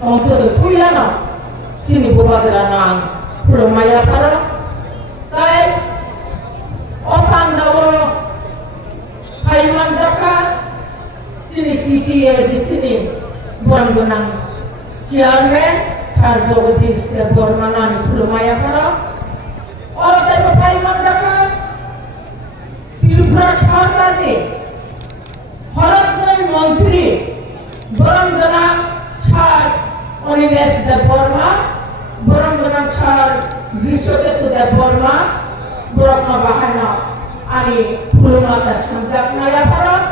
어ন্ত도 풀려나 진이 보바드라나 풀어마야 팔아 তাই অপান্ডাও হাইমান জাকা চিনি TTA ডিসিনি বরগনাং chairman সার্বজনীন বর্মানানি ফুলমায়া করা অরতাই হাইমান জাকা ত্রিপুরা সরকারে ভারতের মন্ত্রী বরগনা সার অনিমেষ দেব বর্মা বরগনা সার বিশ্বকেতু দেব বর্মা বরগ্ন বাহানা ani ফুলমাতা সংজাত নয়া ভারত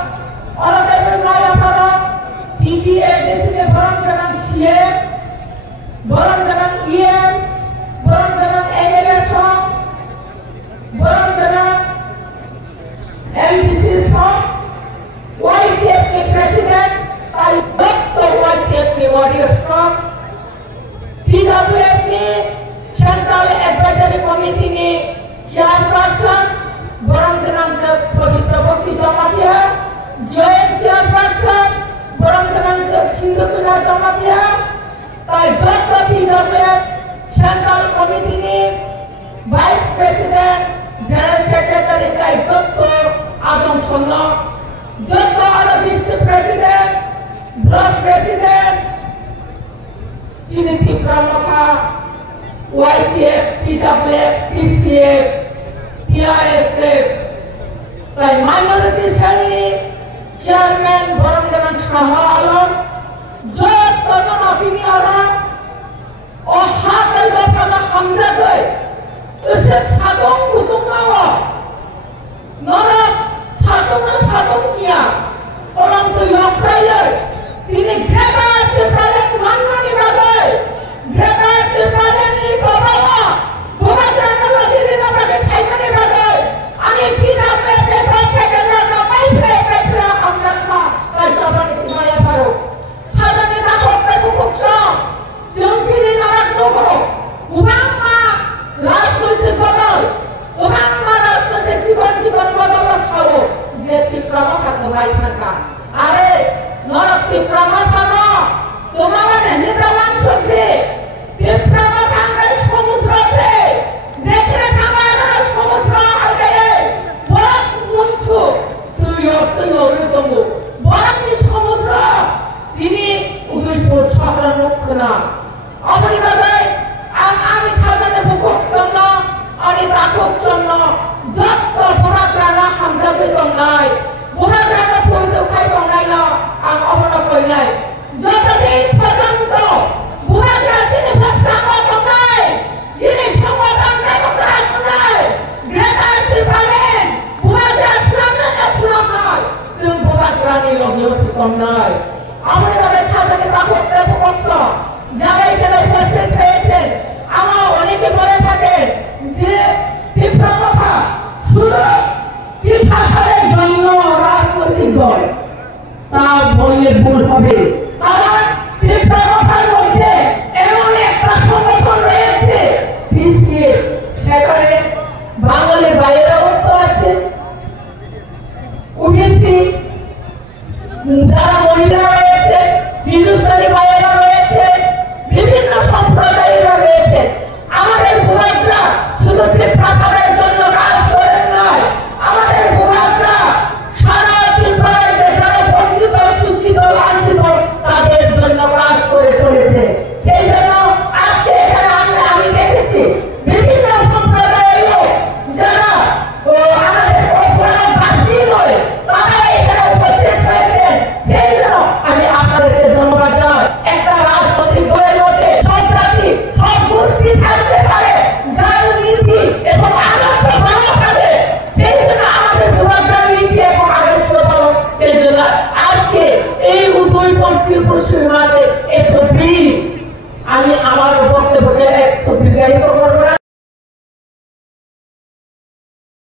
অরতাই নয়া ভারত টিটিএ ডিসিনি বরগনা সিএ বরগনা ইএম বরগনা এমএলএ সং বরগনা MDC song, YTF president, I got the YTF warrior strong, PWF Central Advisory Committee chairperson, Borongkenang Pavitra Bhakti Jamatia, joint chairperson, Borongkenang Sindhupura Jamatia, I got the PWF Central Committee vice president, general secretary, I got the Adam Sonno, Jotto Aro district president, block president, Chiniti Pramotha, YTF, PWF, PCF, TISF, তাই minority শ্রেণী chairman বরঙ্গনাথ Saha Alam, যত জনপ্রিয় আরা ও হাতে গপানা আমজাদই, এসে সাদং গুতুমাওয়া, নরক সাধুনিয়া orang tu yang kaya ini mereka sepadan mana ni bagai mereka sepadan ni sahaja bukan jangan lagi ni nak pakai kaya ni bagai ani tidak mereka pakai kerana pakai mereka ambil mah kerja ni semua yang baru hanya ni tak pakai buku sah jangan ni nak nombor bukan mah rasul terbatal bukan mah rasul tercikan batal sahur যে তীব্রমা থাকতে ভাই থাকা আরে নরক তীব্রমা থানো তোমার নেতাবান সবরে তীব্রমা থাকার সমুদ্র আছে যেখানে থাকার সমুদ্র আগে বড় মুঞ্চু তুই ওরে তঙ্গু বড় সমুদ্র তিনি উদয়পুর শহর নক্ষনা অপরিবারে আমি খাজানে বুকুক জন্য আমি তাকুক জন্য যত বুড়াগ্রানা হামজাবে দংনাই বুড়াগ্রানা পয়তো খাই দংনাই না আং অবনা কইনাই যতদিন পর্যন্ত বুড়াগ্রাসিনি ভাষা দংনাই যিনি সমাধান দেবগ্রাস দংনাই গ্রেটারসি পারেন বুড়াগ্রাস নামে ইসলাম নয় जों বুড়াগ্রানি লগ্নসি দংনাই আমরা বলে খাজানে তাকুক দেবো বংশ যারা এখানে উপস্থিত হয়েছেন আমার অনেকে বলে থাকে যে তীব্রমা শুধু তীর্থাসারের জন্য রাজনৈতিক দল তা বললে ভুল হবে কারণ তীব্রমার মধ্যে এমন একটা সংগঠন রয়েছে পিসিএ সেখানে বাঙালির বাইরেও তো আছে ওবিসি যারা মহিলা রয়েছে হিন্দুস্তানি বাইরেও রয়েছে বিভিন্ন সম্প্রদায়েরা রয়েছে আমাদের ভূমিকা শুধু তীর্থাসারের জন্য কাজ করেন নয় আমাদের ভূমিকা সারা ত্রিপুরায় যারা বঞ্চিত সূচিত লাঞ্ছিত তাদের জন্য কাজ করে চলেছে সেই জন্য আজকে এখানে আমি দেখেছি বিভিন্ন সম্প্রদায়ের লোক যারা আমাদের বাসী নয় তারা এখানে উপস্থিত হয়েছেন সেই জন্য আমি আপনাদেরকে ধন্যবাদ জানাই একটা রাজনৈতিক দলের মধ্যে সন্ত্রাসী সব গোষ্ঠী থাকতে পারে রাজনীতি এবং আদর্শ ভালো থাকে সেই জন্য আমাদের রাজনীতি এবং আদর্শ ভালো সেই জন্য আজকে এই উদয়পুর ত্রিপুরা সীমান্তে একটু বীর আমি আমার